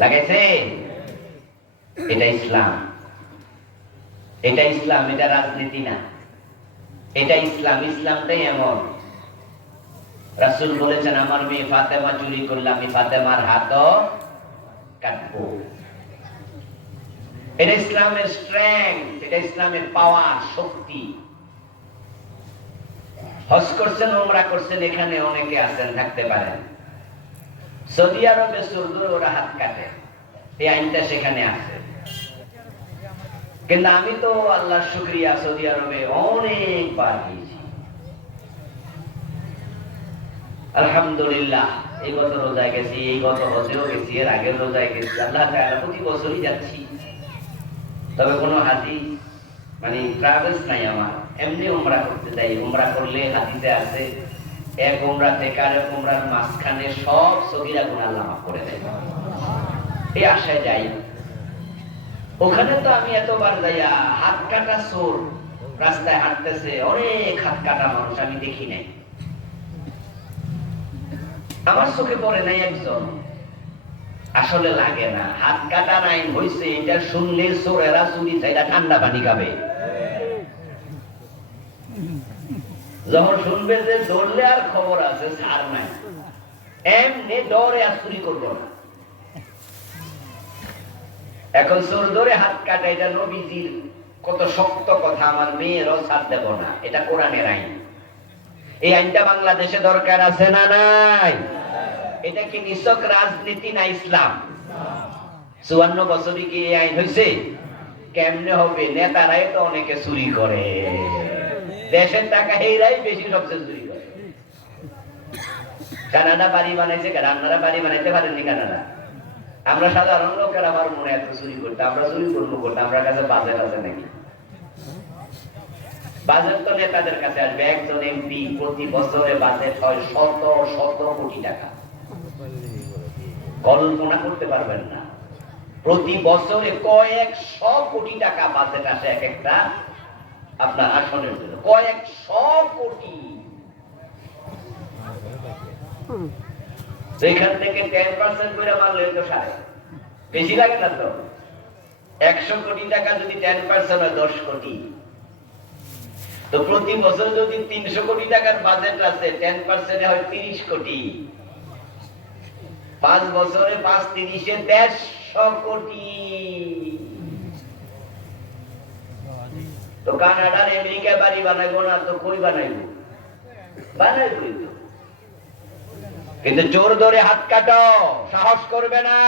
লাগাইছে এটা ইসলাম। এটা ইসলাম, এটা রাজনীতি না। এটা ইসলাম, ইসলামটাই এমন। রাসূল বলেছেন, আমার মেয়ে ফাতেমা চুরি করলে আমি ফাতেমার হাতও কাটবো। এটা ইসলামের স্ট্রেংথ এটা ইসলামের পাওয়ার শক্তি। হজ করছেন ওমরা করছেন, এখানে অনেকে আছেন, থাকতে পারেন। সৌদি আরবে সুরদুর ওরা হাত কাটে। এই আইনটা সেখানে আছে। কিন্তু আমি তো আল্লাহর শুক্রিয়া সৌদি আরবে অনেকবার গিয়েছি আলহামদুলিল্লাহ, এই গত রোজায় গেছি, এই গত হজেও গেছি, এর আগের রোজায় গেছি। আল্লাহ প্রতি বছরই যাচ্ছি। তবে কোনো হাদিস মানে ট্রাভেলস নাই আমার। এমনি উমরা করতে যাই। উমরা করলে হাদিসে আছে। এক উমরা থেকে উমরার মাঝখানে সব করে দেয়। এই আশায় যাই। ওখানে তো আমি এতবার যাইয়া হাত কাটা চোর রাস্তায় হাঁটতেছে, অনেক হাত কাটা মানুষ, আমি দেখি নাই। আমার চোখে পড়ে নাই একজন। আসলে লাগে না, হাত কাটার আইন হইছে এটা শুনলে চোরেরা চুরি চাইরা ঠান্ডা পানি খাবে। যখন শুনবে যে ধরলে আর খবর আছে ছাড় নাই। এমনি ডরে আর চুরি করব না। এখন চোর ধরে হাত কাটা এটা নবীজির, কত শক্ত কথা, আমার মেয়েরও ছাড় দেব না। এটা কোরআনের আইন। এই আইনটা বাংলাদেশে দরকার আছে না নাই? এটা কি নিছক রাজনীতি না ইসলাম? চুয়ান্ন বছরই কি এই আইন হয়েছে কেমনে হবে? নেতারাই তো অনেকে চুরি করে। দেশের টাকা এইরাই বেশি সবচেয়ে চুরি করে কানাডা বাড়ি বানাইছে রান্নারা বাড়ি বানাইতে পারেননি কানাডা? আমরা সাধারণ লোকের আবার মনে এত চুরি করতে, আমরা চুরি করব করতে আমরা কাছে বাজেট আছে নাকি? বাজেট তো নেতাদের কাছে আসবে। একজন এমপি প্রতি বছরে বাজেট হয় শত শত কোটি টাকা। কল্পনা করতে পারবেন না। প্রতি বছরে কয়েক শ কোটি টাকা বাজেট আসে এক একটা আপনার আসনের জন্য। কয়েক শ কোটি। এখান থেকে টেন পার্সেন্ট করে মারলে তো সাড়ে। বেশি লাগে না তো? একশো কোটি টাকা যদি টেন পার্সেন্ট হয় দশ কোটি। তো প্রতি বছর যদি তিনশো কোটি টাকার বাজেট আছে টেন পার্সেন্টে হয় তিরিশ কোটি। পাঁচ বছরে পাঁচ তিরিশে দেড়শো কোটি তো কানাডার আমেরিকা বাড়ি বানাইবো না, তো কই বানাইবো। বানাইবই তো কিন্তু জোর ধরে হাত কাটো, সাহস করবে না।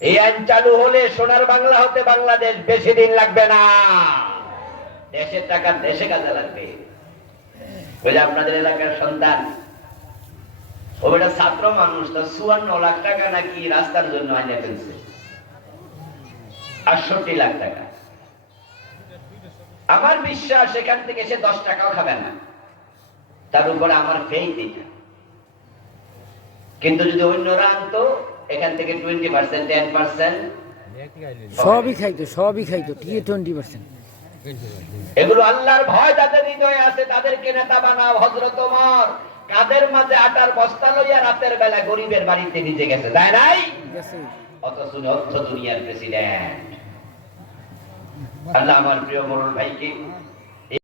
এই আইন চালু হলে সোনার বাংলা হতে বাংলাদেশ বেশি দিন লাগবে না। দেশের টাকা দেশে কাজে লাগবে। যে আপনাদের এলাকার সন্তান। ও বেটা ছাত্র মানুষ, তো চুয়ান্ন লাখ টাকা নাকি রাস্তার জন্য আইনে ফেলছে। আটষট্টি লাখ টাকা। আমার বিশ্বাস এখান থেকে সে দশ টাকাও খাবে না। তার উপরে আমার ফেইত এটা। কিন্তু যদি অন্যরা আনতো এখান থেকে টোয়েন্টি পার্সেন্ট টেন পার্সেন্ট সবই খাইতো সবই খাইতো টোয়েন্টি পার্সেন্ট এগুলো আল্লাহর ভয় যাদের হৃদয়ে আছে তাদেরকে নেতা বানাও হজরত ওমর। কাদের মাঝে আটার বস্তা লইয়া রাতের বেলা গরিবের বাড়িতে নিজে গেছে তাই নাই? গেছে। অথচ অর্থ দুনিয়ার প্রেসিডেন্ট আল্লাহ আমার প্রিয় মরুল ভাইকে